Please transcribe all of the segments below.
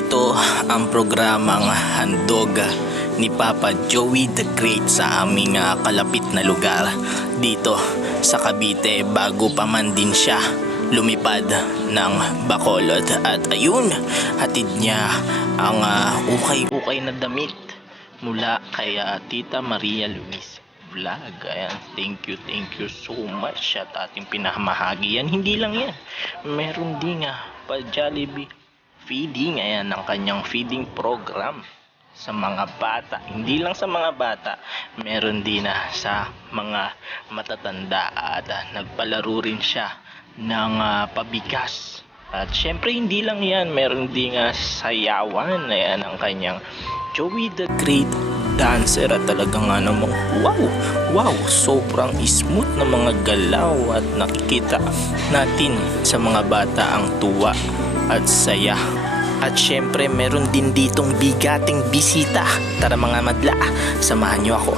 Ito ang programang handog ni Papa Joey the Great sa aming kalapit na lugar dito sa Cavite bago pa man din siya lumipad ng Bacolod. At ayun, hatid niya ang ukay-ukay na damit mula kay Tita Maria Luis Vlog. Ayan, thank you so much at ating pinamahagi yan. Hindi lang yan, meron din pa Jollibee feeding. Ayan ang kanyang feeding program sa mga bata. Hindi lang sa mga bata, meron din sa mga matatanda at nagpalaro rin siya ng pabigas. At syempre hindi lang yan, meron din sayawan. Ayan ang kanyang Joey the Great dancer at talagang namang wow, sobrang smooth na mga galaw at nakikita natin sa mga bata ang tuwa at saya. At syempre meron din ditong bigating bisita. Tara mga madla, samahan nyo ako.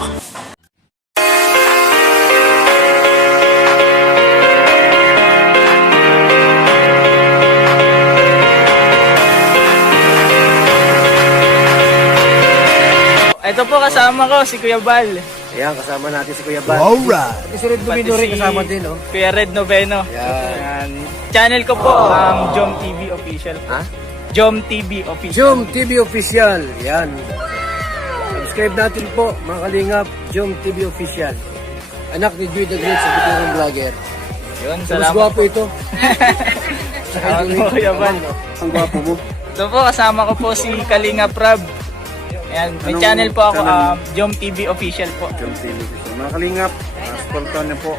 Ito po kasama ko si Kuya Bal. Ayan, kasama natin si Kuya Bal. Alright. Si Red Domino rin kasama din, oh. Kuya Red Noveno. Ayan. Channel ko po ang Jom TV Official. Ha? Jom TV Official. Jom TV Official. Yan. Subscribe natin po, mga kalingap. Jom TV Official. Anak ni Joey the Great sa Bitirong Vlogger. Yun, Mas salamat. gwapo ito. Salamat po, Kuya Bal. Ang gwapo mo. Ito po, kasama ko po si Kalinga Prab. Ayan, may Anong channel po ako, channel? Jom TV Official po. Jom TV Official. Mga kalingap, supportan niyo po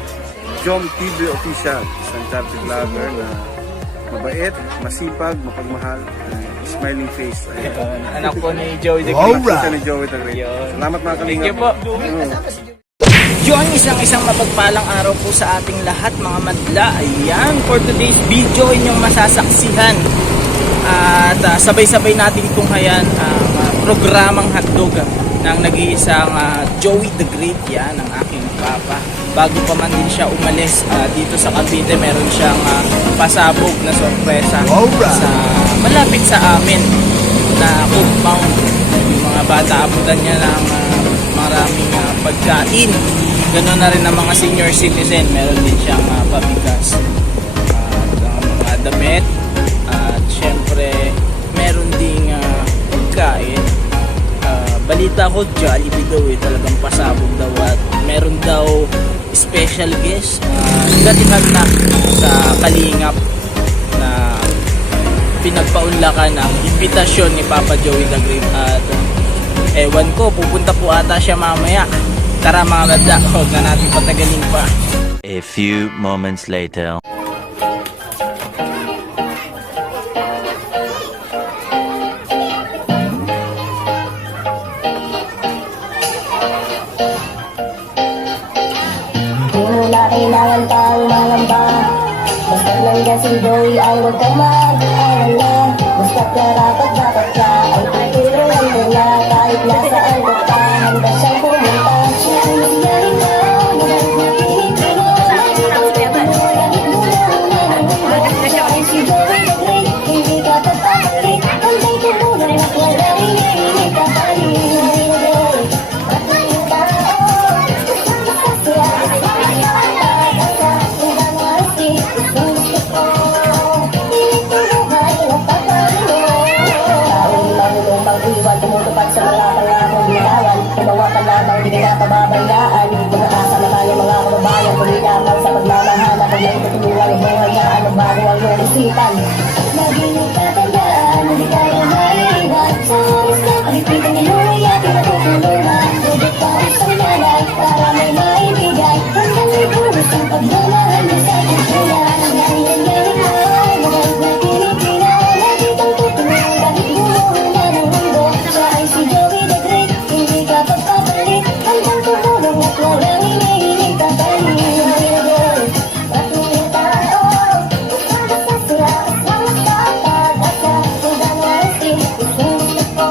Jom TV Official. Isang charity vlogger na mabait, masipag, mapagmahal, smiling face. Ayan. Yun, anak po ni Joey the Great. Kita ni Joey the Great. Yun. Salamat mga Thank kalingap. you po. Yun, isang mapagpalang araw po sa ating lahat mga madla. Ayan, for today's video inyong masasaksihan. At sabay-sabay natin tunghayan ang programang hotdog ng nag-iisang Joey the Great. Yan ang aking papa. Bago pa man din siya umalis dito sa Cavite, meron siyang pasabog na sorpresa sa malapit sa amin na compound. Yung mga bata abutan niya ng maraming pagkain. Ganoon na rin ang mga senior citizen, meron din siyang pabigas at mga damit. At syempre meron ding pagkain. Balita ko Jollibee daw talagang pasabog daw at meron daw special guest datihan na sa Kalingap na pinagpaunlakan ang imbitasyon ni Papa Joey the Great. At ewan ko, pupunta po ata siya mamaya. Tara mga madla, huwag na natin patagalin pa. A few moments later. Kailangan pang malamba. Basta nandiyan si Joey ay huwag kang mag-alala. Basta karapat dapat ka ay tutulungan mo na. Kahit nasaan ka pa, handa siyang pumunta. Siya ang nangyari na magandang Pilipino. Siya ay si Joey the Great, hindi ka papalit. Hanggang tutunan at walang hinihilig ka pa rin. Pababayaan, magkakasama tayo mga kababayan, muli lamang sa pagmamahal at may tutulungan ng buhay na ano bago ang iyong isipan. Maging tatandaan, hindi tayo maiiwan sa oras na palipitan ni Luya, pinatutulungan. Bubit pa rin sa nanay para may maibigay. Hanggang ibulis ang pagmamahal mo sa kultura. Nangyari na, magalit na Pilipina, nakitang tutulungan kahit bumuho na ng mundo. Siya ay si Joey the Great, hindi ka pagpapalit. Hanggang tumulong at walang hinihiling ka pa rin. Patuloy tayo, basta sura, basta tatag at hanggang walang gusto ko.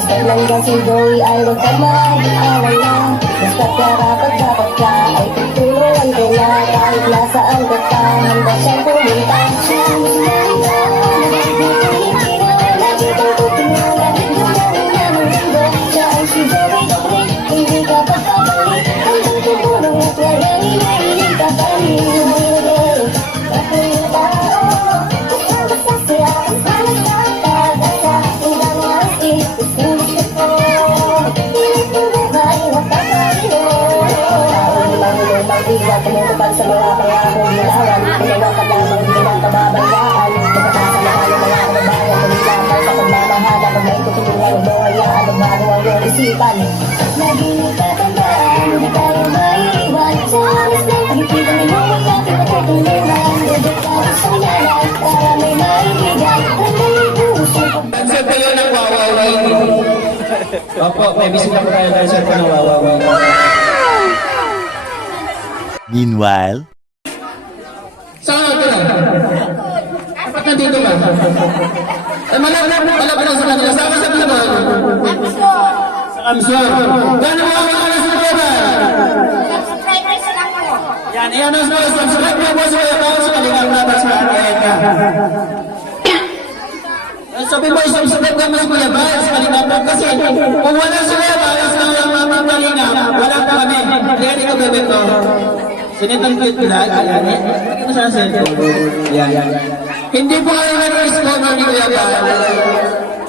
Basta lang si Joey ay huwag ka mag-alala. Basta karapat dapat ka ay tutulungan ko na. Kahit nasaan ka pa, handa siyang pumunta. Siyang lagi kang tutulungan. Gumawin na ng mundo. Siya ay si Joey the Great. Hindi ka pagkabalik. Hanggang tutulong at walang inahilig ka pa rin. Ako yung tao. Basta siya. Sana kapag-asa. Ibang maski. Gusto ko. Pilit ko buhay. Napapaliw. Tao lumang bigla. Tumutupad sa mga pangakong bilawan. Pinawag ka lamang di na kababayaan. Pagkatasa na kayo mga kababayan. Tumilamang sa pagmamahal. Pag may tutulungan mo ay ano bago ang iyong isipan. Lagi nagtatandaan. Hindi tayo maiiwan. Sa oras na pag-ipitan mo ang aking matutulungan. Dudot ka sa lahat. Para may maiigan. Ang naligusan. Sir po yun ang wawawi. Opo, may bisita po tayo dahil sir po ng wawawi. Meanwhile, Saan ka lang? Dapat nandito ba? Malapit lang sa kanila. Saan ka sa Palaban? Sa Kamsor. Gano'n mo ang mga sa Palaban? Yan, i-announce mo. Subscribe mo po sa account sa Kalingap Natas sa Atlanta. Sabi mo, subscribe ka mo sa Palaban sa Kalingap Natas kasi kung wala sa Palaban sa mga Kalingap, wala pa kami. Kaya dito gawin ko. Sinitang cute ko lahat. Bakit mo siya sa cellphone? Yan. Hindi po kayo na-discover ni Kuya Bal.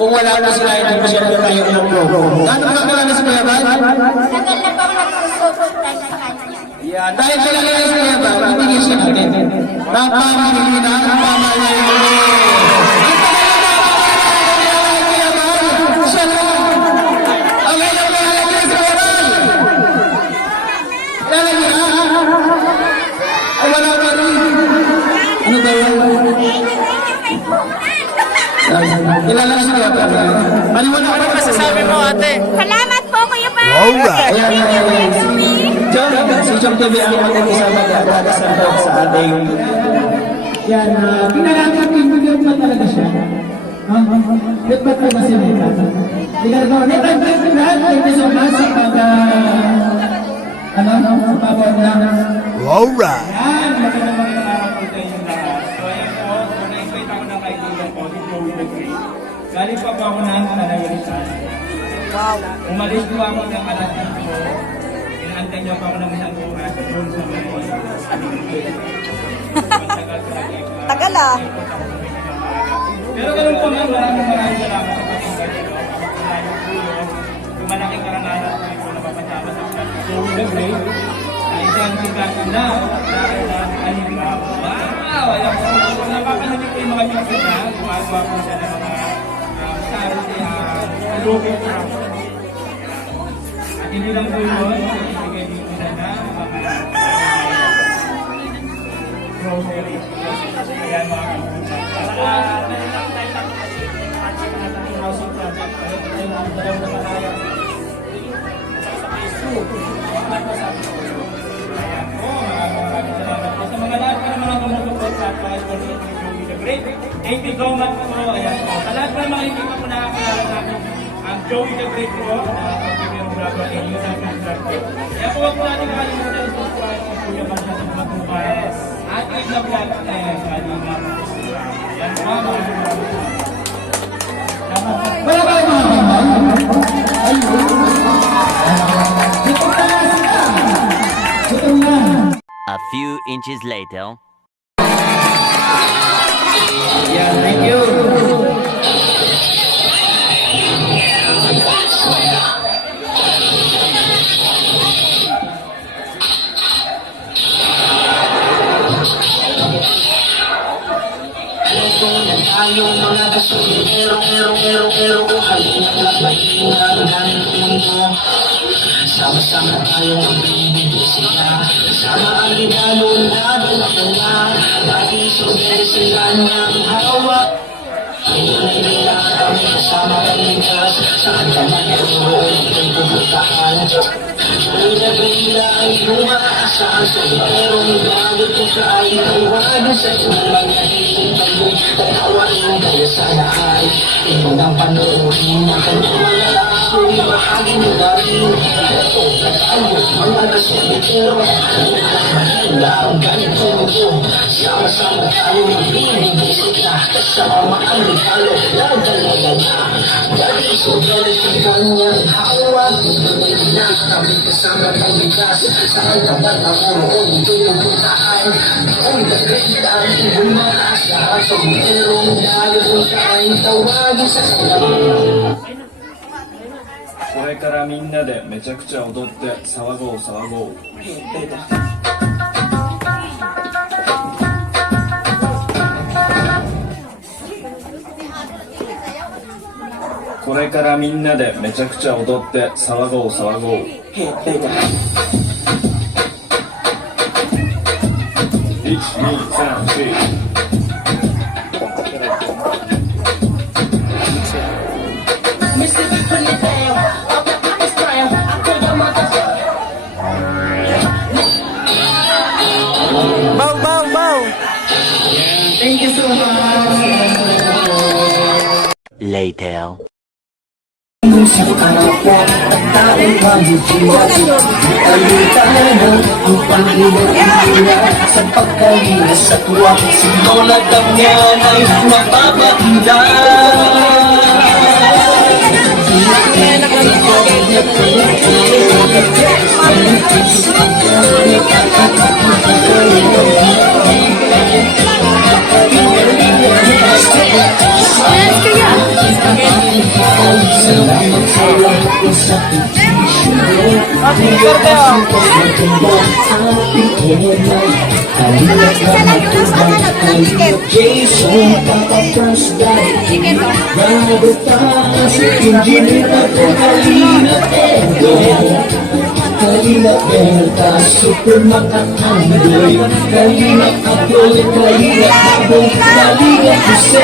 Kung wala po sila, hindi po siya kayo ng promo. Gano'n ba ka na si Kuya Bal? Tagal na po nagsusuportan sa kanya. Yan. Dahil talaga na si Kuya Bal, ibigay siya natin. Ng pamilya na, ang pamilya na. Siya lang. Ang ilang mahalag na si Kuya Bal. Lalagyan na. Ay, wala pa rin. Ano ba yan? Kilala na siya. Paniwala ko pa masasabi mo, ate. Salamat po, Kuya Bal! Ayan, si John TV ang mag-isama niya sa ating... Yan, pinalaman, pinagyan pa talaga siya. Ba't ba talaga si Neta? Pinagawa, Neta, thank you so much sa pag... sa pagod lang. alright. Yan, magandang araw po sa inyong lahat. So ayan po, na-invite ako ng kaibigan ko, si Joey the Great. Galing pa po ako ng Tanayaritan. Umalis po ako ng alas 5. Inaantay niyo pa ako ng isang oras doon sa Manila. Tagal ah. Pero ganun po nga, maraming salamat sa pakinggan nyo. Kapag po yun, yung malaking karangalan po ito na mapasama sa vlog ni Joey the Great. Na isang sikat na dahil na kanina. Wow! Ayan po, napapanalig ko yung mga music na gumagawa po siya ng mga charity local craft. At hindi lang po yun, ibigay dito na mga groceries. Ayan mga kapunan. Saka, nalilang tayo lang yung ating mga housing project. Ayun ang dalaw na malaya. Sa Facebook, mga masabi ko. Ayan po, maraming salamat po. Sa mga lahat pa ng mga tumutupot sa sponsor ni Joey the Great. Thank you so much po. Ayan po. Sa lahat pa ng mga hindi pa po nakakilala natin, ang Joey the Great po, na pag-ibig vlogger and yung subscribe po. Kaya po wag po natin nakalimutan po sa Kuya Bal sa mga kumpara. At yung vlog and Kalingap. Ayan po, mga Wala kayo mga kamay? Ayun. Ito na sila. Ito na. A few inches later. Yeah, thank you. Tayong mga gasolero, halina't mahinang ng mundo. Sama-sama tayong magbibigay sila. Sama ang linalo na dala. Dati sumere sila ng hawak. Ngayon nila kami kasama kaligas. Saan ka man naroon ay pumuntaan. Bila ay umaasahan sa merong bago kung kaay tawagan sa inyong mga itong tayo. Tawain kaya sana ay inyong panoorin ang kanyang mga tanging na rin. Ito, ayos, mga kasulitero. Wala ang ganito nito. Sama-sama tayo magbibisita. Kasama ang regalo na dalawa na. Dali so dali sa kanyang hawak. Na kami kasama ng bigas. Saan naman ang uroon ito'y pupuntaan. Ang dagritan, umaasahan sa merong dahil sa ay tawagin sa salam. これからみんなでめちゃくちゃ踊って騒ごう騒ごう。これからみんなでめちゃくちゃ踊って騒ごう騒ごう。1、2、3、4。Bow, bow, bow! Later. Sa kapwa at taong magigilak Alitanan ang Panginoon sa pagkalinas at tuwa Sinulat ang yan ay Salamat sa lahat ng sakripisyo Halina't na matubag kay Jason Papapras dahil bago taas Engineer ako Halina't Edo Halina't Berta Super makakanggoy Halina't Apol Halina't Abong Halina't Jose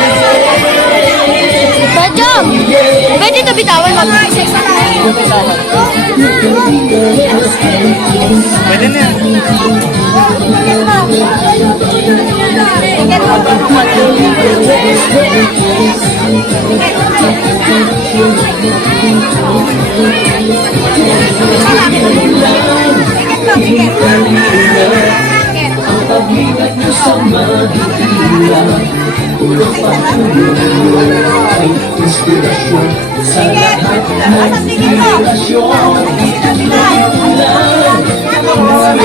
Bajong! Pwede ito bitawan mo. Pwede na yan. Ang pag-ingat mo sa mahihilang Ulong patuloy ay inspirasyon Sa lahat ng relasyon Itulang Umiwal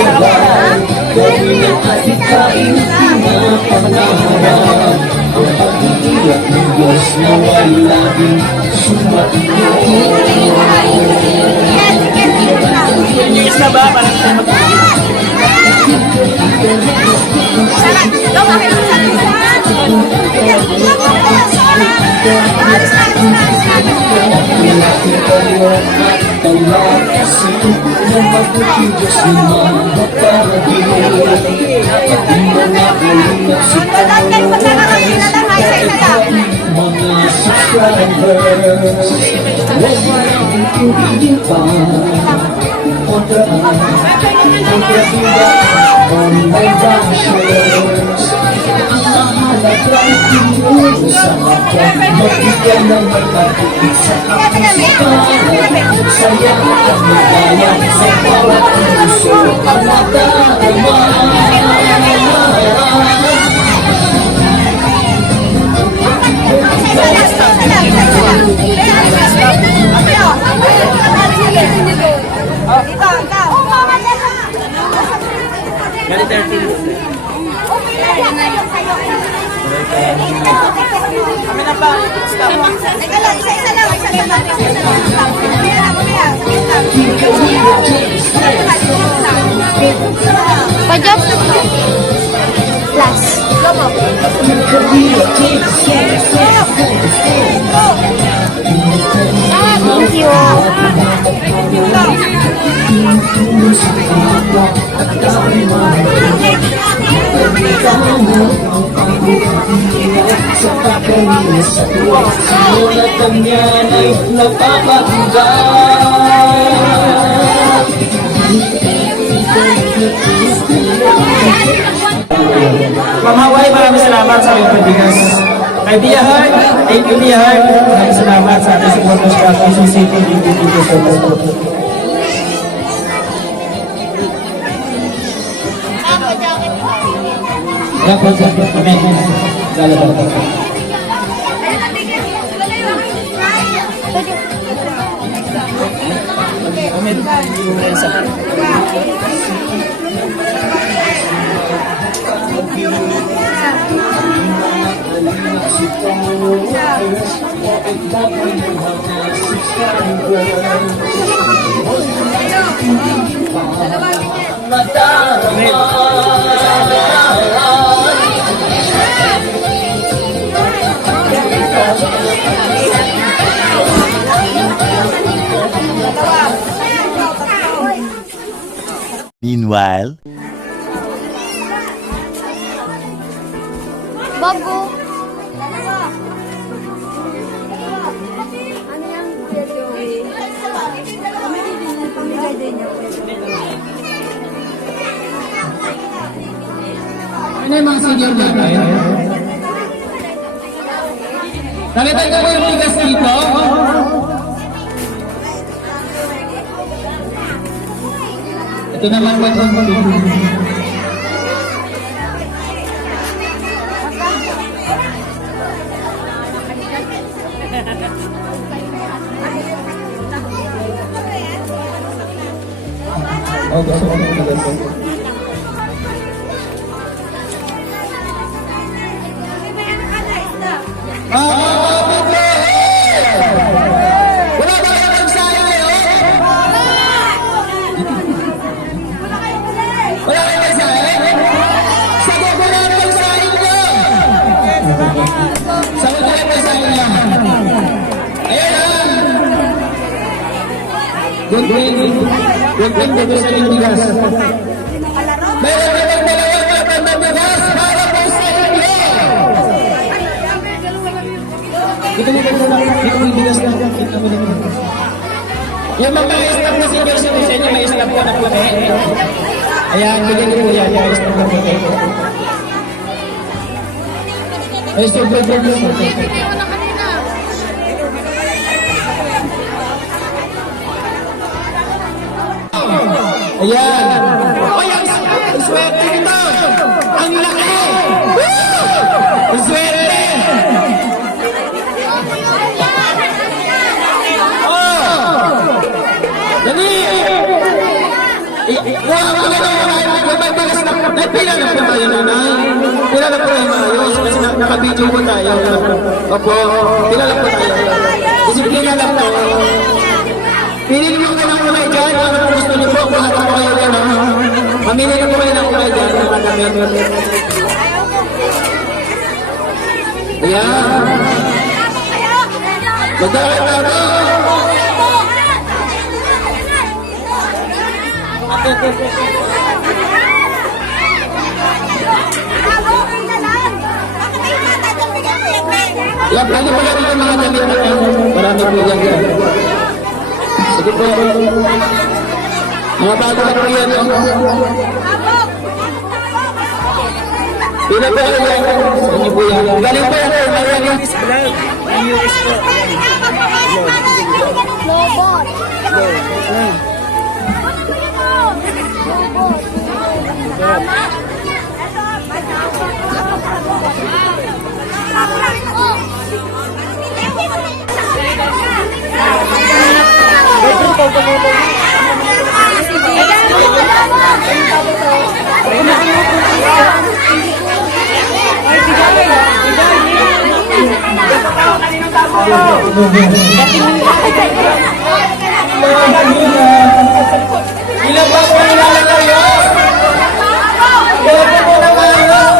Gawin ang atikain Pinapangarap Ang pag-iiyak ng Diyos na wa'y laging sumainyo Yes na ba? Parang tayo mag-iis. Mga subscribers, huwag maraming tubigin pa. Kontrabida, online bashers. Ang mahalagang tingin sa kapwa, magbigyan ng magpapigit sa kapusipan. Saya at magaya sa bawat puso ang nadarama. Gali 13. Kami na ba? Stop. Teka lang, isa-isa lang. Pajok. Last. Thank you. Sa pagkalinis sa tuwa Sinulat ang yan ay napapakita Ma'am Hawaii, maraming salamat sa iyong pagbigas. Kay Bia Heart, thank you Bia Heart. Maraming salamat sa ating supporters sa PCCT dito sa Meanwhile, Bago. Ano yung mga senior natin? Nakita ko yung bigas dito? Ito naman po yung gusto ko ng bigas. Wala ba kayo nagsayang ngayon? Wala kayo nagsayang? Sagot ko lang nagsayang nyo! Sagot ko lang nagsayang nyo! Ayan lang! Good thing dito sa inyong bigas. Meron ka ng dalawang kapal na bigas para po sa inyo! Ito mo yung bigas na. Yung mga stop na senior citizen niya, may stop po na puti. Ayan, bigyan ko yan. Yung stop na puti. Ay, stop na puti. Ayan. Ay, ang swerte nito. Ang laki. Ang swerte. Dali! Pila na po tayo, nanay. Pila na po tayo maayos kasi naka-video po tayo. Opo, pila na po tayo. Disiplina lang po. Pinili nyo ka ng kulay dyan. Kung gusto nyo po, kuha po kayo dyan. Mamili na po kayo ng kulay dyan. Ayan. Magdakit na po. Yan, lagi po lang yung mga damit na marami po yan. Sige po. Mga bago na po yan. Pila po yan. Sa inyo po yan. Galing po yan. US vlog. Ang US po. Lobot. Ilan ba po nilalagay yun? Ilan ba po naman yun?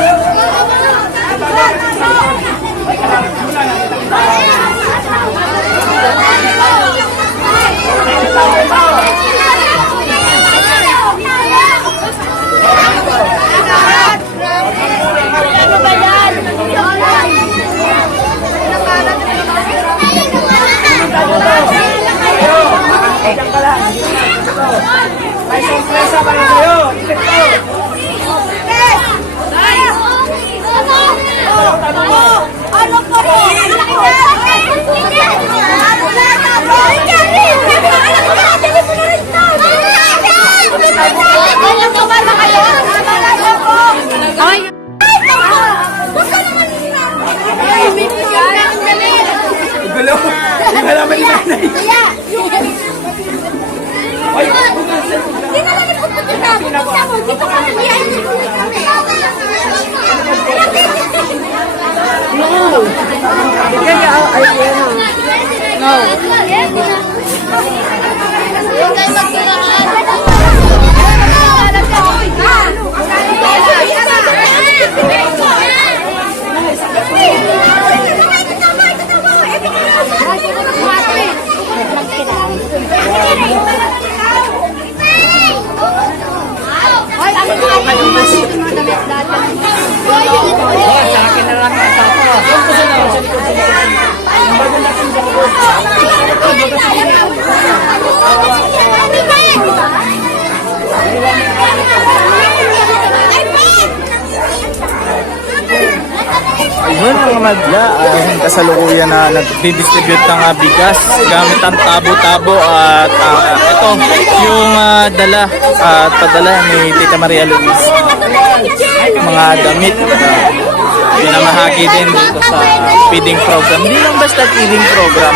Ayun mga madla, kasalukuyan na nagdi-distribute ng bigas gamit ang tabo-tabo at ito yung dala at padala ni Tita Maria Luis. Mga damit pinamahagi din dito sa feeding program. Hindi lang basta feeding program,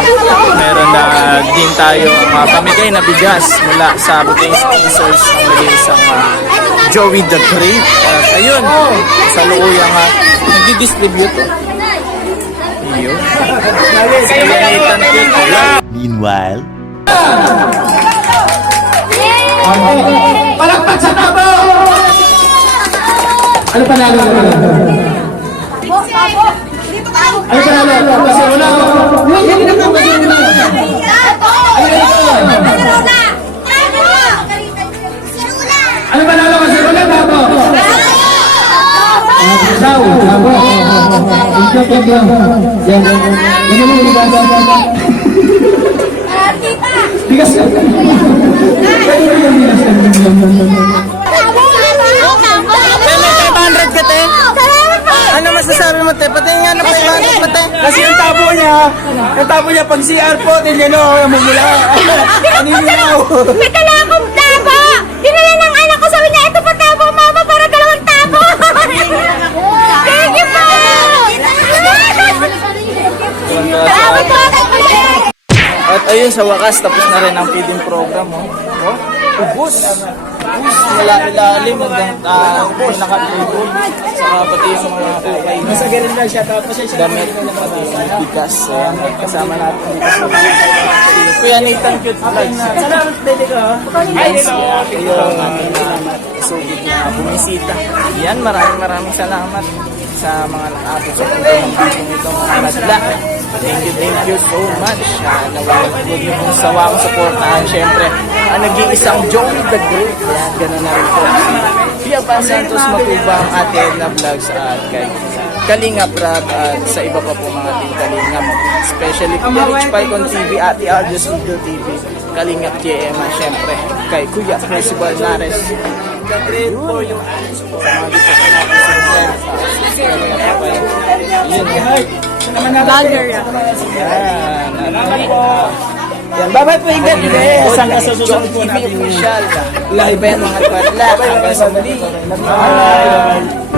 meron na din tayo pamigay na bigas mula sa buting sponsors ng isang Joey the Great. At ayun, kasalukuyan nagdi-distribute. Iyo. Meanwhile, Palakpak sa tabo! Ano panalo? Ano panalo? Kasi wala ako. Hindi na ako. Ano panalo? Kasi wala tabo. Saw, tabo. Ito po ba? Yan. Bigas ka. Ano masasabi mo, te? Pati nga na 500 pati. Kasi yung tabo niya pag CR po, din yan o, mamula. Aninilaw. May dala akong tabo! Dinala ng anak ko, sabi niya, ito pa tabo, mama, para dalawang tabo! Thank you po! Salamat po! At ayun, sa wakas, tapos na rin ang feeding program. Ubus. Wala ilalim hanggang pinaka-tubo. Saka pati yung mga kukay. Nasa ganun lang siya, tapos siya Damit, pati yung bigas. Ayan, kasama natin dito sa Kuya Nathan Cute Vlogs. Salamat, Dede ko. Yung sugid na bumisita. Yan, maraming salamat sa mga nakaabot sa pagkakamang itong mga madla. Thank you so much. Nawag niyo kung sawa ko supportahan. Siyempre, ang nag-iisang Joey the Great. Yan, gano'n na rin po. Pia Pa Santos Matubang, Ate Edna Vlogs at kay Kalinga Brad at sa iba pa po mga team Kalinga. Especially Kuya Rich Paicon TV, Ate Aldios Video TV, Kalinga JM, siyempre kay Kuya Percival Nares. Yun. Sa mga dito sa natin Vlogger yan. Yan, bye-bye po ingat. Saan ka sa susunod po natin? Live yan mga twat. Hanggang sa muli. Bye.